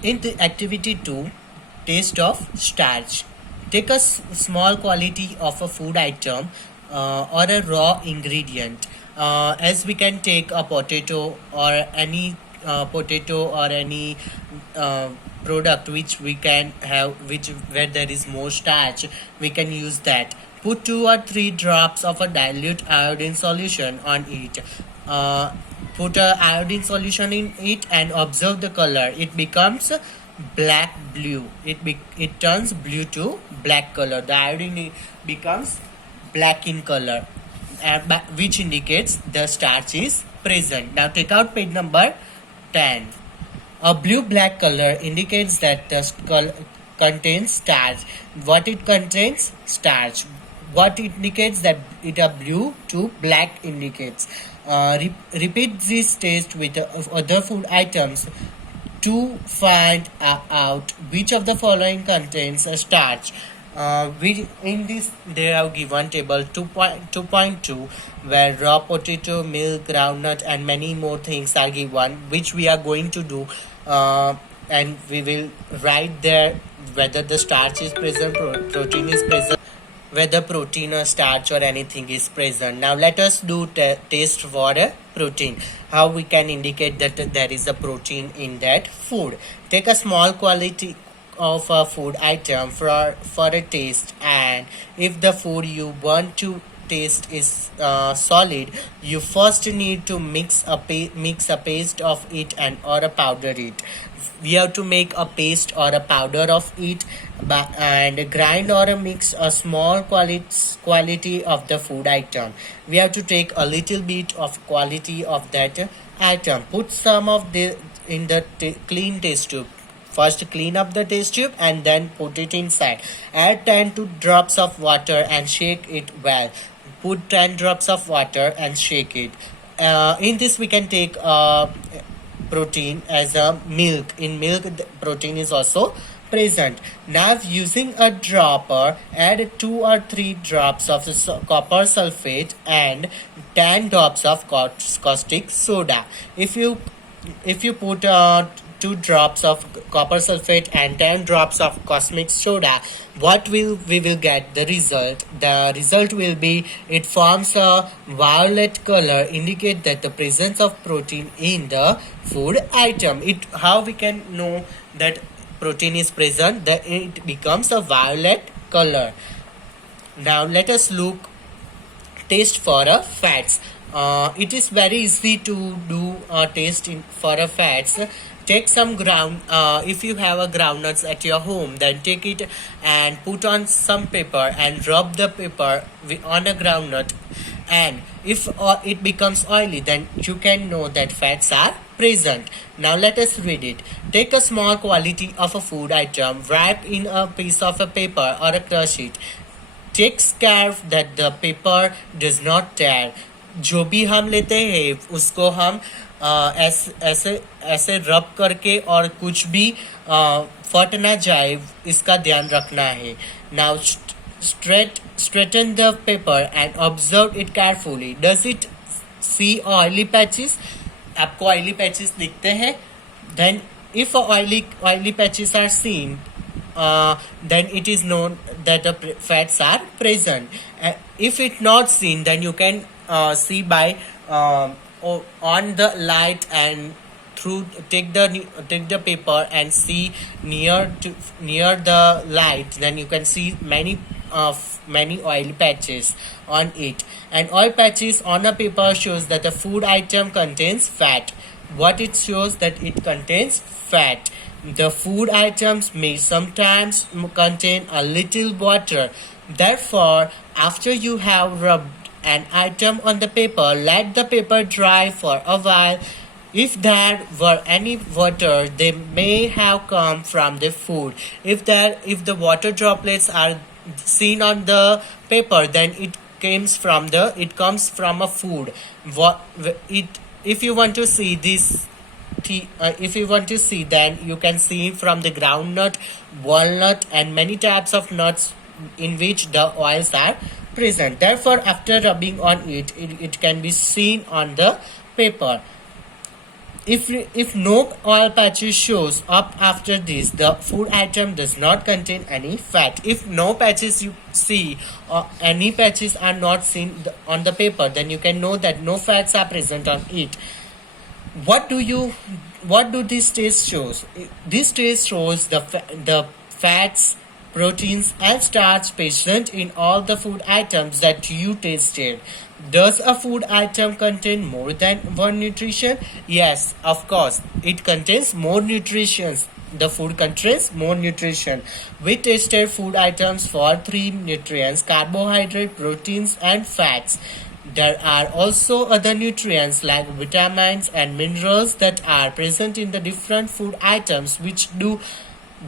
In the activity 2, taste of starch. Take a small quantity of a food item or a raw ingredient. As we can take a potato or any uh, product which we can have, which where there is more starch, we can use that. Put 2 or 3 drops of a dilute iodine solution on it. Uh, Put a iodine solution in it and observe the color. It becomes black blue. It turns blue to black color. The iodine becomes black in color, which indicates the starch is present. Now take out page number 10. A blue black color indicates that the skull contains starch. What it contains? Starch. What indicates that it a blue to black indicates. Repeat this test with other food items to find out which of the following contains a starch. In this they have given table 2.2 where raw potato, milk, groundnut and many more things are given, which we are going to do, and we will write there whether the starch is present, protein is present, whether protein or starch or anything is present. Now let us do taste for a protein. How we can indicate that there is a protein in that food. Take a small quantity of a food item for a taste, and if the food you want to taste is solid, you first need to mix a paste of it and or a powder it. We have to make a paste or a powder of it, and grind or mix a small quality of the food item. We have to take a little bit of quality of that item. Put some of the in the clean test tube. First clean up the test tube and then put it inside. Add 10 to drops of water and shake it well. Put 10 drops of water and shake it. In this we can take protein as a milk. In milk the protein is also present. Now using a dropper, add 2 or 3 drops of copper sulfate and 10 drops of caustic soda. If you put 2 drops of copper sulfate and 10 drops of caustic soda, what will we will get the result? The result will be it forms a violet color, indicate that the presence of protein in the food item. It how we can know that protein is present? That it becomes a violet color. Now let us look taste for a fats. It is very easy to do a taste for a fats. Take some if you have a groundnuts at your home, then take it and put on some paper and rub the paper on a groundnut, and if it becomes oily, then you can know that fats are present. Now let us read it. Take a small quantity of a food item, wrap in a piece of a paper or a crush it. Take care that the paper does not tear. जो भी हम लेते हैं उसको हम ऐसे ऐसे रब करके और कुछ भी फट ना जाए, इसका ध्यान रखना है. Now straighten the paper and observe it carefully. Does it see oily patches? आपको oily patches दिखते हैं? Then if oily patches are seen, then it is known that the fats are present. If it not seen, then you can see by on the light and through take the paper and see near the light, then you can see many oil patches on it. And oil patches on a paper shows that the food item contains fat. What it shows? That it contains fat. The food items may sometimes contain a little water. Therefore, after you have rubbed an item on the paper, let the paper dry for a while. If there were any water, they may have come from the food. If the water droplets are seen on the paper, then it comes from a food. If you want to see this, if you want to see, then you can see from the groundnut, walnut, and many types of nuts in which the oils are present. Therefore, after rubbing on it, it can be seen on the paper. If no oil patches shows up after this, the food item does not contain any fat. If no patches you see or any patches are not seen on the paper, then you can know that no fats are present on it. what do you what do this taste shows? This taste shows the fats, proteins and starch present in all the food items that you tasted. Does a food item contain more than one nutrition? Yes, of course, it contains more nutrition. The food contains more nutrition. We tested food items for three nutrients: carbohydrate, proteins and fats. There are also other nutrients like vitamins and minerals that are present in the different food items. Which do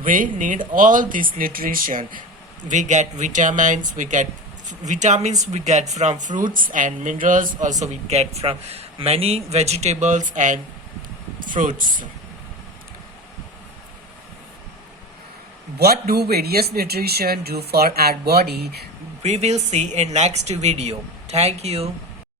we need all this nutrition? We get vitamins we get from fruits, and minerals also we get from many vegetables and fruits. What do various nutrition do for our body? We will see in next video. Thank you.